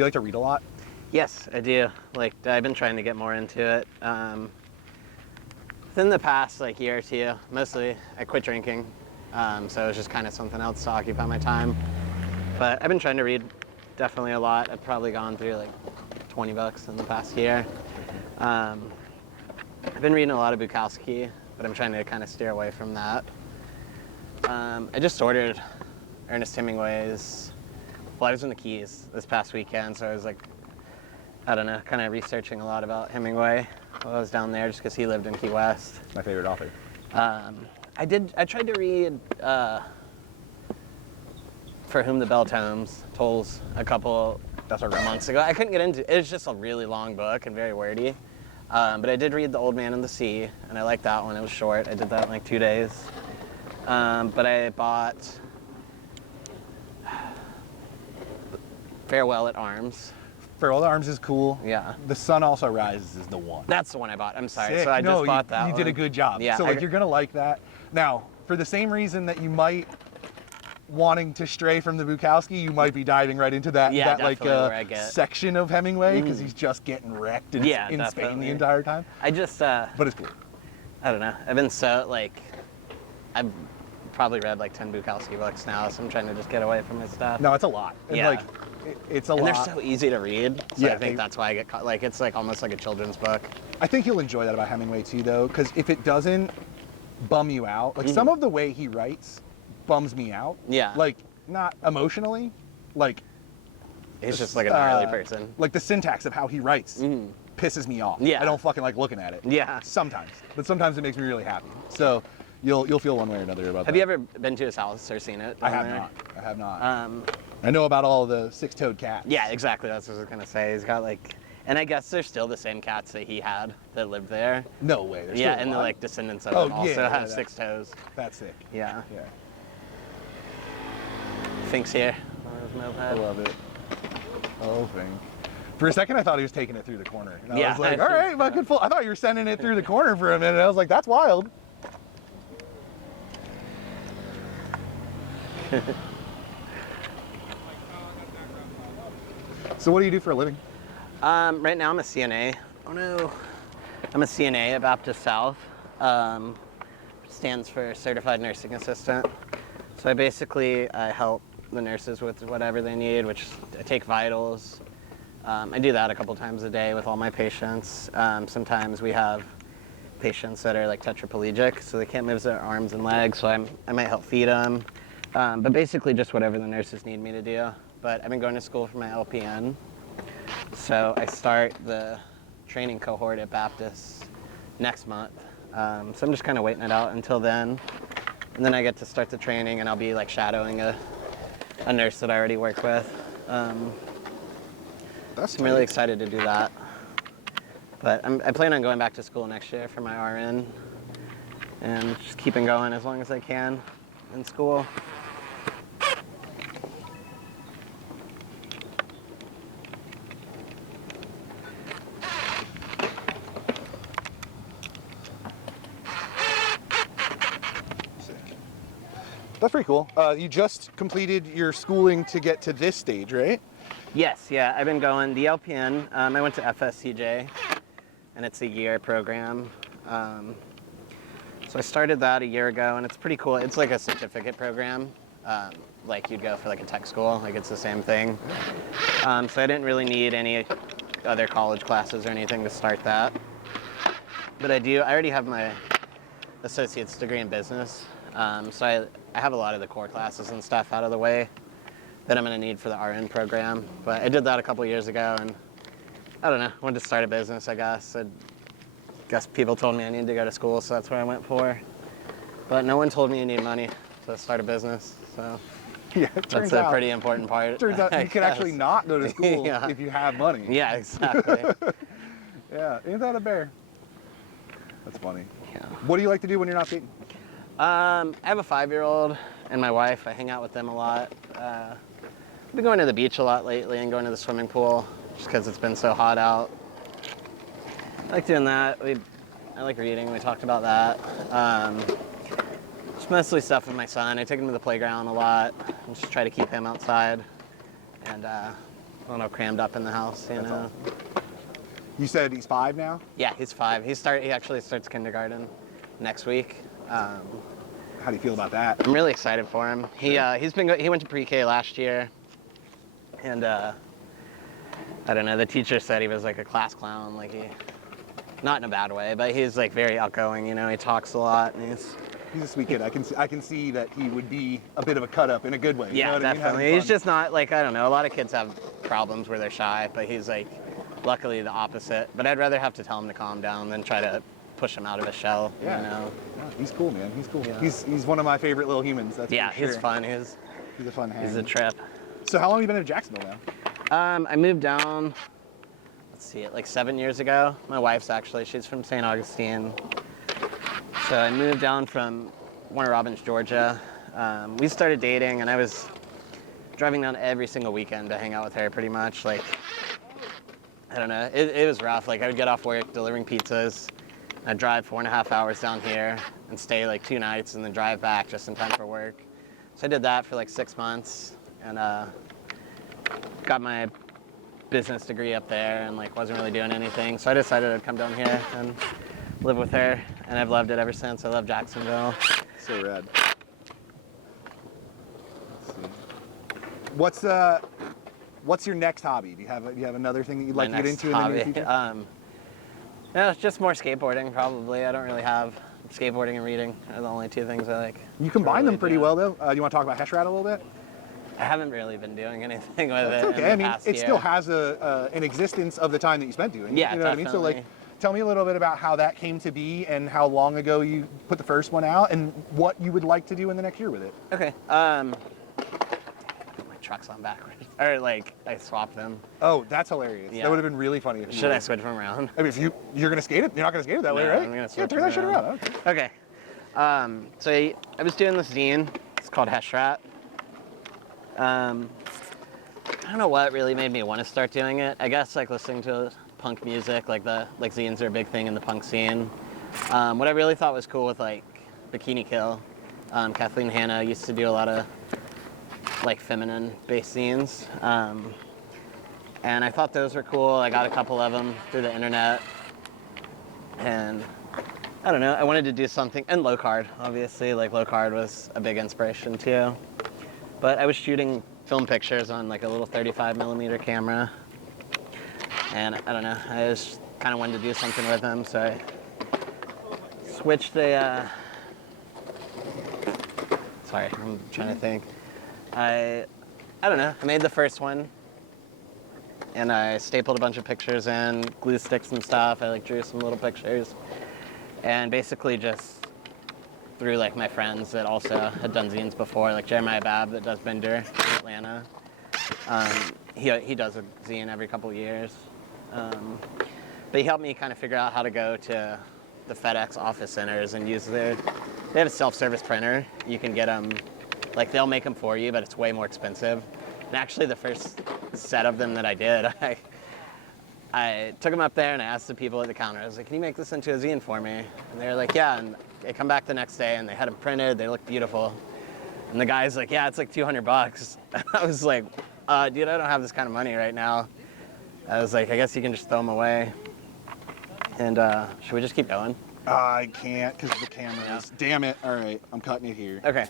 you like to read a lot? Yes, I do. Like, I've been trying to get more into it. Within the past, like, year or two, mostly I quit drinking. So it was just kind of something else to occupy my time. But I've been trying to read definitely a lot. I've probably gone through like 20 books in the past year. I've been reading a lot of Bukowski, but I'm trying to kind of steer away from that. I just ordered Ernest Hemingway's, well, I was in the Keys this past weekend, so I was like, I don't know, kind of researching a lot about Hemingway while I was down there, just because he lived in Key West. My favorite author. I tried to read For Whom the Bell Tolls a couple months ago. I couldn't get into it. It's just a really long book and very wordy. But I did read The Old Man and the Sea, and I liked that one. It was short. I did that in like 2 days. But I bought Farewell at Arms. Farewell at Arms is cool. Yeah. The Sun Also Rises is the one. That's the one I bought. I'm sorry. Sick. So I just bought that You one. did a good job. Yeah, So like you're gonna like that. Now, for the same reason that you might wanting to stray from the Bukowski, you might be diving right into that where I get section of Hemingway because he's just getting wrecked and it's in Spain the entire time. I just but it's cool. I don't know. I've been so like I've probably read like 10 Bukowski books now, so I'm trying to just get away from his stuff. No, it's a lot. And yeah. like it's a lot. And they're so easy to read. So Yeah, I think that's why I get caught. Like it's like almost like a children's book. I think you'll enjoy that about Hemingway too, though, because if it doesn't bum you out, like some of the way he writes bums me out. Yeah. Like not emotionally, like he's just like a gnarly person. Like the syntax of how he writes pisses me off. Yeah. I don't fucking like looking at it. Yeah. Sometimes, but sometimes it makes me really happy. So you'll feel one way or another about that. Have you ever been to his house or seen it? I have not. I know about all the six-toed cats. Yeah, exactly. That's what I was gonna say. He's got like, and I guess they're still the same cats that he had that lived there. No way. They're Yeah, still and the alive? like descendants of him also have that- 6 toes. That's sick. Yeah. Yeah. Fink's here on his moped. I love it. Oh, Fink. For a second, I thought he was taking it through the corner. And I Yeah, was like, I all right, think fucking full. I thought you were sending it through the corner for a minute. I was like, that's wild. So what do you do for a living? Right now I'm a CNA. Oh no. I'm a CNA at Baptist South. Stands for Certified Nursing Assistant. So I help the nurses with whatever they need, which I take vitals. I do that a couple times a day with all my patients. Sometimes we have patients that are like tetraplegic, so they can't move their arms and legs, so I might help feed them. But basically just whatever the nurses need me to do. But I've been going to school for my LPN. So I start the training cohort at Baptist next month. So I'm just kind of waiting it out until then. And then I get to start the training and I'll be like shadowing a nurse that I already work with. I'm really excited to do that. But I plan on going back to school next year for my RN and just keeping going as long as I can in school. That's pretty cool. You just completed your schooling to get to this stage, right? Yes, yeah, I've been going. The LPN, I went to FSCJ, and it's a year program. So I started that a year ago, and it's pretty cool. It's like a certificate program, like you'd go for like a tech school, like it's the same thing. So I didn't really need any other college classes or anything to start that. But I already have my associate's degree in business. So I have a lot of the core classes and stuff out of the way that I'm going to need for the RN program. But I did that a couple years ago, and I don't know, I wanted to start a business, I guess. I guess people told me I needed to go to school, so that's what I went for. But no one told me you need money to start a business, so Yeah, that's a pretty important part. Turns out you can actually not go to school Yeah. if you have money. Yeah, exactly. Yeah, ain't that a bear? That's funny. Yeah. What do you like to do when you're not skating? I have a 5-year-old and my wife. I hang out with them a lot. I've been going to the beach a lot lately and going to the swimming pool just because it's been so hot out. I like doing that. I like reading. We talked about that. Just mostly stuff with my son. I take him to the playground a lot. I just try to keep him outside. And a little crammed up in the house, you That's know. awesome. You said he's 5 now? Yeah, he's 5. He actually starts kindergarten next week. How do you feel about that? I'm really excited for him. He went to pre-K last year, and I don't know. The teacher said he was like a class clown, like not in a bad way, but he's like very outgoing. You know, he talks a lot, and He's a sweet kid. I can see that he would be a bit of a cut up in a good way. You know what I mean? definitely. Having He's fun. just not like, I don't know. A lot of kids have problems where they're shy, but he's like, luckily the opposite. But I'd rather have to tell him to calm down than try to push him out of his shell. Yeah. You know. Yeah, he's cool, man. He's cool. Yeah. He's one of my favorite little humans. That's Yeah, for sure. he's fun. He's a fun hang. He's a trip. So how long have you been in Jacksonville now? I moved down, let's see, like 7 years ago. My wife's she's from St. Augustine. So I moved down from Warner Robins, Georgia. We started dating, and I was driving down every single weekend to hang out with her pretty much. Like, I don't know, it was rough. Like, I would get off work delivering pizzas. I'd drive 4.5 hours down here and stay like 2 nights and then drive back just in time for work. So I did that for like 6 months, and got my business degree up there, and like wasn't really doing anything. So I decided I'd come down here and live with her, and I've loved it ever since. I love Jacksonville. So rad. Let's see. What's your next hobby? Do you have another thing that you'd like to get into in the near future? No, it's just more skateboarding probably. I don't really have skateboarding and reading are the only 2 things I like. You combine them pretty do. well though. You want to talk about Heshrat a little bit? I haven't really been doing anything with That's it. okay. In the I mean, past it year. still has an existence of the time that you spent doing it. Yeah, You know what I mean? So like, definitely. tell me a little bit about how that came to be and how long ago you put the first one out and what you would like to do in the next year with it. Okay. My truck's on backwards. Or like I swapped them. Oh, that's hilarious. Yeah. That would have been really funny. If you Should I would've- switch them around? I mean, if you're gonna skate it, you're not gonna skate it that way, No, right? I'm gonna Yeah, switch turn that shit them around. around. Okay. Okay. So I was doing this zine. It's called Heshrat. I don't know what really made me want to start doing it. I guess like listening to punk music, like zines are a big thing in the punk scene. What I really thought was cool with like Bikini Kill, Kathleen Hanna used to do a lot of like feminine based zines. And I thought those were cool. I got a couple of them through the internet. And I don't know, I wanted to do something, and Low Card, obviously, like Low Card was a big inspiration too. But I was shooting film pictures on like a little 35mm camera. And I don't know, I just kind of wanted to do something with them, so I switched the, sorry, I'm trying to think. I don't know, I made the first one, and I stapled a bunch of pictures in, glue sticks and stuff. I like drew some little pictures, and basically just through like my friends that also had done zines before, like Jeremiah Babb that does Bender in Atlanta. He does a zine every couple of years. But he helped me kind of figure out how to go to the FedEx office centers and use they have a self-service printer. You can get them, like they'll make them for you, but it's way more expensive. And actually the first set of them that I did, I took them up there and I asked the people at the counter, I was like, can you make this into a zine for me? And they were like, yeah, and they come back the next day and they had them printed, they looked beautiful. And the guy's like, yeah, it's like $200. I was like, dude, I don't have this kind of money right now. I was like, I guess you can just throw them away. And should we just keep going? I can't because of the cameras. Yeah. Damn it. All right, I'm cutting it here. Okay.